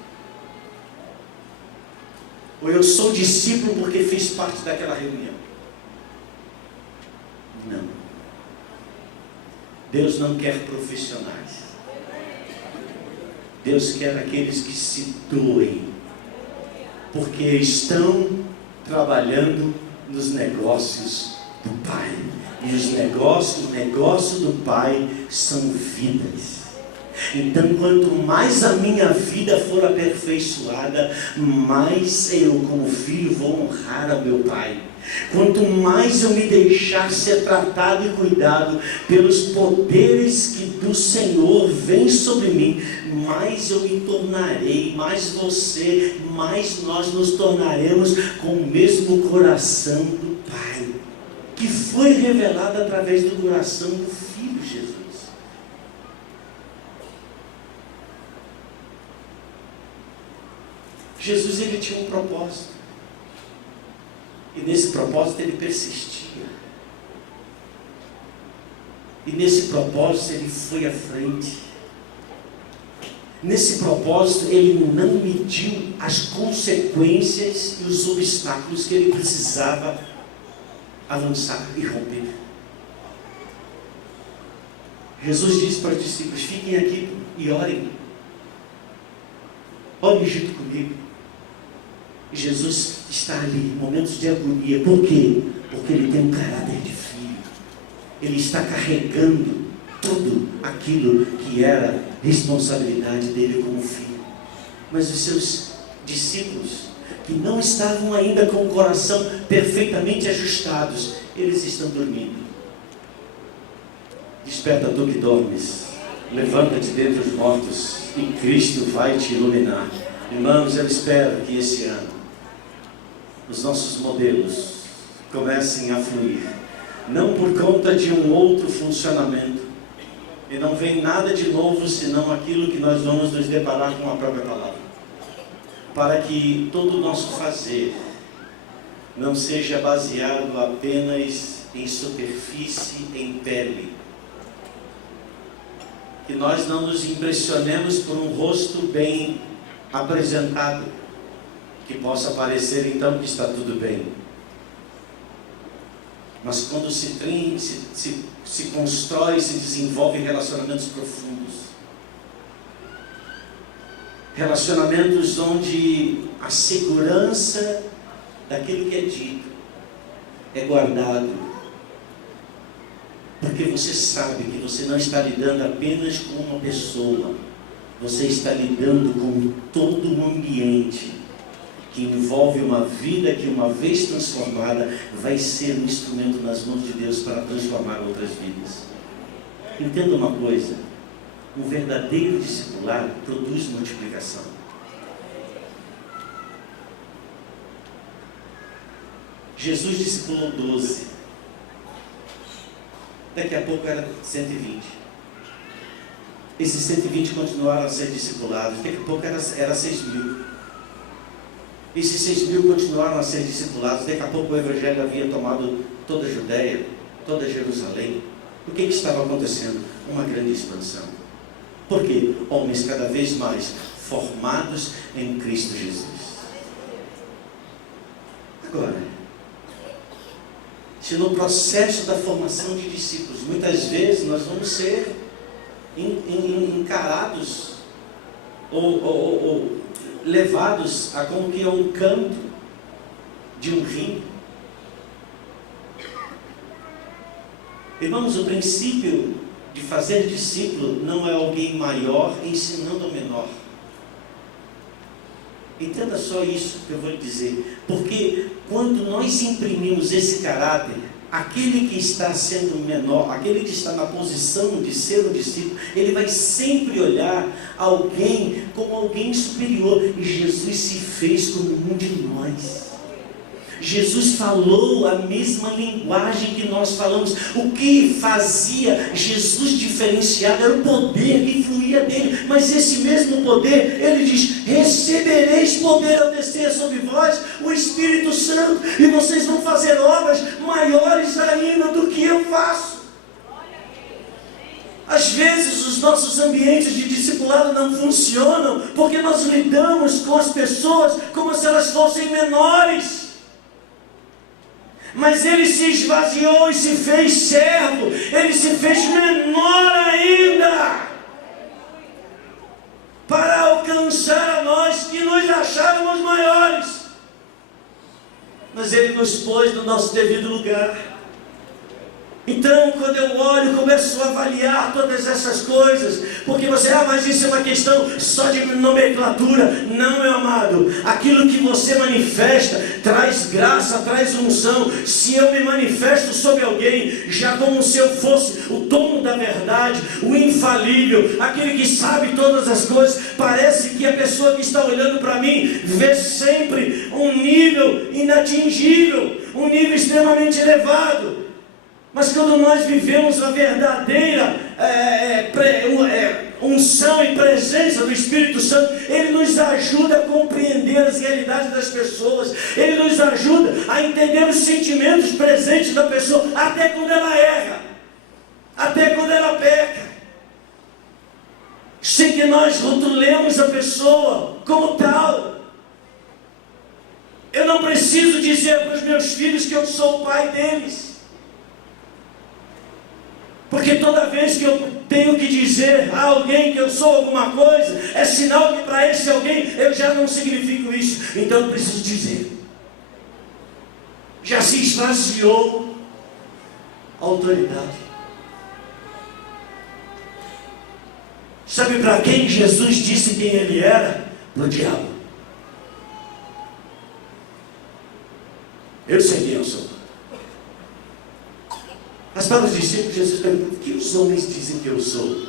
Ou eu sou discípulo porque fiz parte daquela reunião. Não. Deus não quer profissionais. Deus quer aqueles que se doem, porque estão trabalhando nos negócios do Pai. E os negócios, o negócio do Pai são vidas. Então, quanto mais a minha vida for aperfeiçoada, mais eu, como filho, vou honrar ao meu Pai. quanto mais eu me deixar ser tratado e cuidado pelos poderes que do Senhor vêm sobre mim, mais eu me tornarei, mais você, mais nós nos tornaremos com o mesmo coração do Pai, que foi revelado através do coração do Filho Jesus. Jesus, ele tinha um propósito, e nesse propósito ele persistia, e nesse propósito ele foi à frente, nesse propósito ele não mediu as consequências e os obstáculos que ele precisava avançar e romper. Jesus disse para os discípulos: fiquem aqui e orem, orem junto comigo. E Jesus está ali em momentos de agonia. Por quê? Porque ele tem um caráter de filho. Ele está carregando tudo aquilo que era responsabilidade dele como filho. Mas os seus discípulos, que não estavam ainda com o coração perfeitamente ajustados, eles estão dormindo. Desperta tu que dormes, levanta-te dentre os mortos, e Cristo vai te iluminar. Irmãos, eu espero que esse ano os nossos modelos comecem a fluir, não por conta de um outro funcionamento, e não vem nada de novo senão aquilo que nós vamos nos deparar com a própria palavra, para que todo o nosso fazer não seja baseado apenas em superfície, em pele, que nós não nos impressionemos por um rosto bem apresentado, que possa parecer então que está tudo bem, mas quando se constrói, se desenvolve relacionamentos profundos, relacionamentos onde a segurança daquilo que é dito é guardado, porque você sabe que você não está lidando apenas com uma pessoa, você está lidando com todo um ambiente que envolve uma vida que, uma vez transformada, vai ser um instrumento nas mãos de Deus para transformar outras vidas. Entenda uma coisa: um verdadeiro discipulado produz multiplicação. Jesus discipulou 12. Daqui a pouco era 120. Esses 120 continuaram a ser discipulados. Daqui a pouco era 6.000. Esses 6.000 continuaram a ser discipulados. Daqui a pouco o Evangelho havia tomado toda a Judéia, toda Jerusalém. O que estava acontecendo? Uma grande expansão. Por quê? Homens cada vez mais formados em Cristo Jesus. Agora, se no processo da formação de discípulos, muitas vezes nós vamos ser encarados ou levados a como que é um canto de um rio. Irmãos, o princípio de fazer discípulo não é alguém maior ensinando ao menor. Entenda só isso que eu vou lhe dizer, porque quando nós imprimimos esse caráter, aquele que está sendo menor, aquele que está na posição de ser um discípulo, ele vai sempre olhar alguém como alguém superior, e Jesus se fez como um de nós. Jesus falou a mesma linguagem que nós falamos. O que fazia Jesus diferenciado era o poder que fluía dele. Mas esse mesmo poder, ele diz: recebereis poder ao descer sobre vós o Espírito Santo, e vocês vão fazer obras maiores ainda do que eu faço. Às vezes os nossos ambientes de discipulado não funcionam porque nós lidamos com as pessoas como se elas fossem menores. Mas ele se esvaziou e se fez servo, ele se fez menor ainda, para alcançar a nós que nos achávamos maiores. Mas ele nos pôs no nosso devido lugar. Então, quando eu olho, começo a avaliar todas essas coisas, porque você, mas isso é uma questão só de nomenclatura. Não, meu amado, aquilo que você manifesta traz graça, traz unção. Se eu me manifesto sobre alguém, já como se eu fosse o dono da verdade, o infalível, aquele que sabe todas as coisas, parece que a pessoa que está olhando para mim vê sempre um nível inatingível, um nível extremamente elevado. Mas quando nós vivemos a verdadeira unção e presença do Espírito Santo, Ele nos ajuda a compreender as realidades das pessoas, Ele nos ajuda a entender os sentimentos presentes da pessoa, até quando ela erra, até quando ela peca, sem que nós rotulemos a pessoa como tal. Eu não preciso dizer para os meus filhos que eu sou o pai deles, porque toda vez que eu tenho que dizer a alguém que eu sou alguma coisa, é sinal que para esse alguém eu já não significo isso. Então eu preciso dizer. Já se esvaziou a autoridade. Sabe para quem Jesus disse quem Ele era? Para o diabo. Eu sei quem eu sou. Mas para os discípulos, Jesus pergunta: o que os homens dizem que eu sou?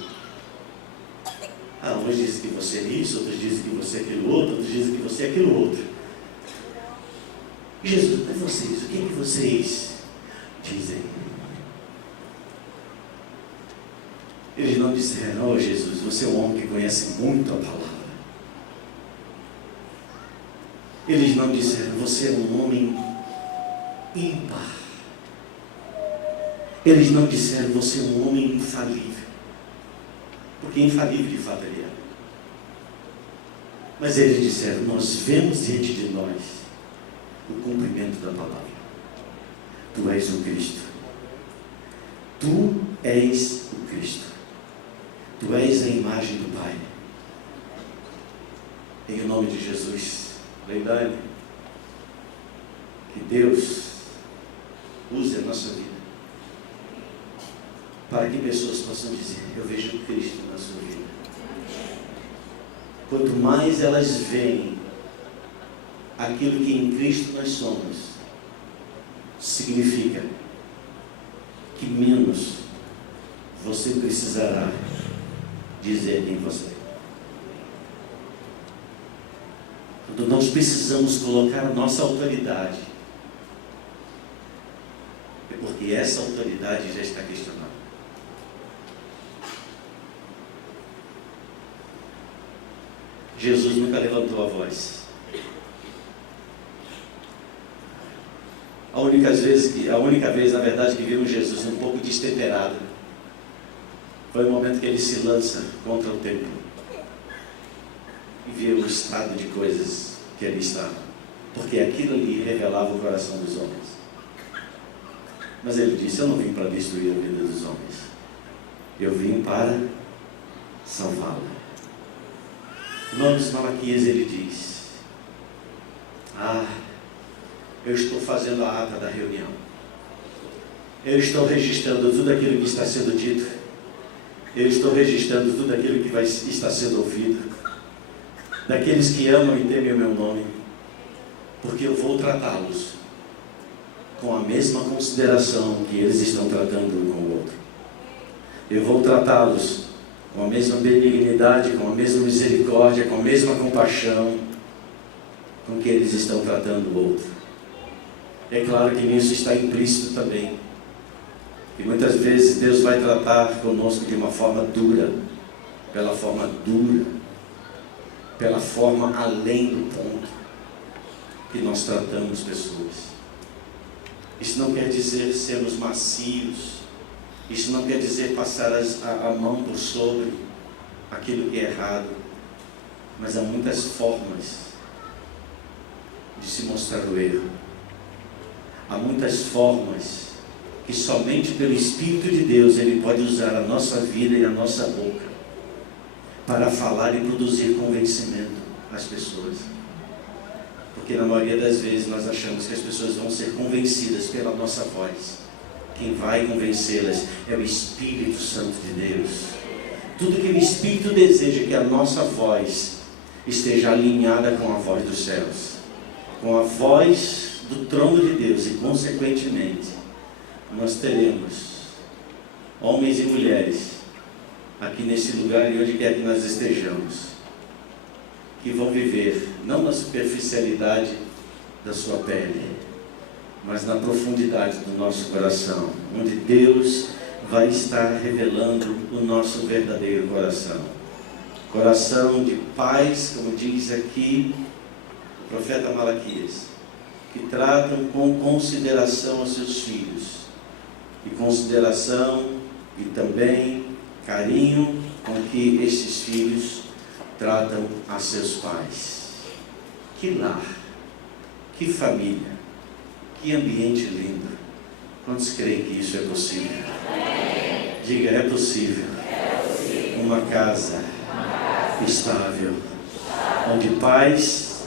Uns dizem que você é isso, outros dizem que você é aquilo outro, outros dizem que você é aquilo outro. E Jesus, mas vocês, o que é que vocês dizem? Eles não disseram: Jesus, você é um homem que conhece muito a palavra. Eles não disseram: você é um homem ímpar. Eles não disseram: você é um homem infalível, porque infalível de fato ele é. Mas eles disseram: nós vemos diante de nós o cumprimento da palavra. Tu és o Cristo. Tu és o Cristo. Tu és a imagem do Pai. Em nome de Jesus, Leidane, que Deus use a nossa vida para que pessoas possam dizer: eu vejo Cristo na sua vida. Quanto mais elas veem aquilo que em Cristo nós somos, significa que menos você precisará dizer quem você é. Quando nós precisamos colocar a nossa autoridade, é porque essa autoridade já está questionada. Jesus nunca levantou a voz. A única vez, na verdade, que vimos Jesus um pouco destemperado foi o momento que ele se lança contra o templo e vê o estado de coisas que ali estava, porque aquilo ali revelava o coração dos homens. Mas ele disse: eu não vim para destruir a vida dos homens, eu vim para salvá-la. No nome de Malaquias ele diz: eu estou fazendo a ata da reunião, eu estou registrando tudo aquilo que está sendo dito, eu estou registrando tudo aquilo que está sendo ouvido, daqueles que amam e temem o meu nome, porque eu vou tratá-los com a mesma consideração que eles estão tratando um com o outro. Eu vou tratá-los com a mesma benignidade, com a mesma misericórdia, com a mesma compaixão com que eles estão tratando o outro. É claro que nisso está implícito também que muitas vezes Deus vai tratar conosco de uma forma dura, pela forma além do ponto que nós tratamos pessoas. Isso não quer dizer sermos macios, isso não quer dizer passar a mão por sobre aquilo que é errado, mas há muitas formas de se mostrar o erro. Há muitas formas que somente pelo Espírito de Deus Ele pode usar a nossa vida e a nossa boca para falar e produzir convencimento às pessoas. Porque na maioria das vezes nós achamos que as pessoas vão ser convencidas pela nossa voz, quem vai convencê-las é o Espírito Santo de Deus. Tudo que o Espírito deseja é que a nossa voz esteja alinhada com a voz dos céus, com a voz do trono de Deus, e consequentemente nós teremos homens e mulheres aqui nesse lugar e onde quer que nós estejamos, que vão viver não na superficialidade da sua pele, mas na profundidade do nosso coração, onde Deus vai estar revelando o nosso verdadeiro coração. Coração de pais, como diz aqui o profeta Malaquias, que tratam com consideração os seus filhos, e consideração e também carinho com que estes filhos tratam a seus pais. Que lar, que família, que ambiente lindo. Quantos creem que isso é possível? Diga, é possível. Uma casa estável, onde pais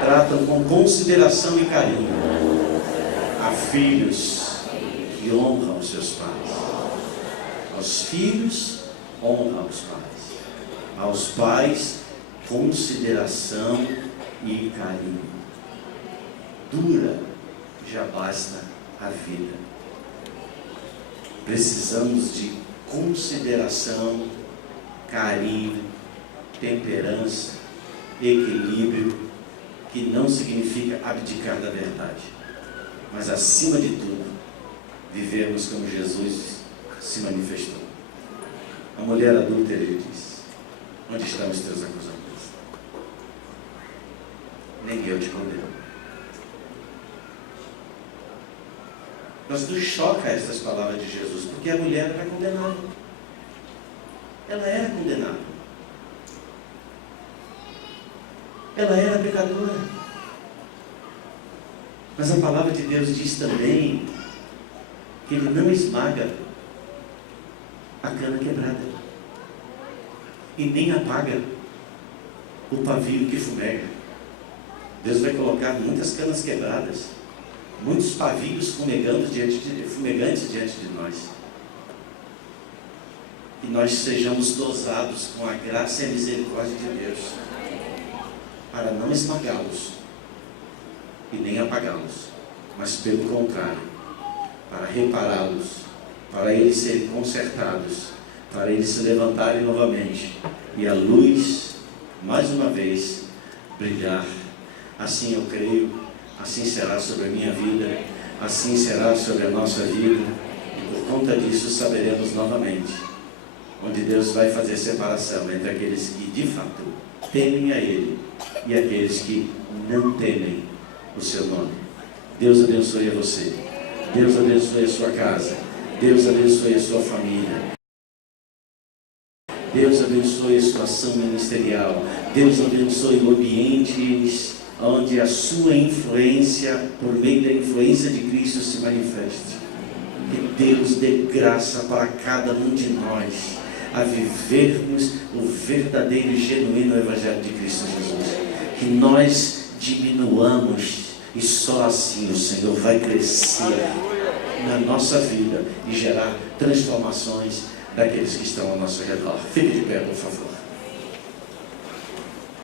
tratam com consideração e carinho a filhos que honram os seus pais. Aos filhos, honra os pais. Aos pais, consideração e carinho. Dura já basta a vida. Precisamos de consideração, carinho, temperança, equilíbrio, que não significa abdicar da verdade, mas acima de tudo, vivermos como Jesus se manifestou. A mulher adúltera lhe disse: onde estão os teus acusadores? Nem eu te condeno. Mas nos choca essas palavras de Jesus, porque a mulher era condenada. Ela era condenada. Ela era pecadora. Mas a palavra de Deus diz também que Ele não esmaga a cana quebrada e nem apaga o pavio que fumega. Deus vai colocar muitas canas quebradas, muitos pavios fumegantes diante de nós, e nós sejamos dosados com a graça e a misericórdia de Deus, para não esmagá-los e nem apagá-los, mas pelo contrário, para repará-los, para eles serem consertados, para eles se levantarem novamente e a luz, mais uma vez, brilhar. Assim eu creio, assim será sobre a minha vida, assim será sobre a nossa vida, e por conta disso saberemos novamente onde Deus vai fazer separação entre aqueles que de fato temem a Ele e aqueles que não temem o seu nome. Deus abençoe a você, Deus abençoe a sua casa, Deus abençoe a sua família, Deus abençoe a sua ação ministerial, Deus abençoe ambientes onde a sua influência, por meio da influência de Cristo, se manifeste. Que Deus dê graça para cada um de nós a vivermos o verdadeiro e genuíno Evangelho de Cristo Jesus. Que nós diminuamos e só assim o Senhor vai crescer na nossa vida e gerar transformações daqueles que estão ao nosso redor. Fique de pé, por favor.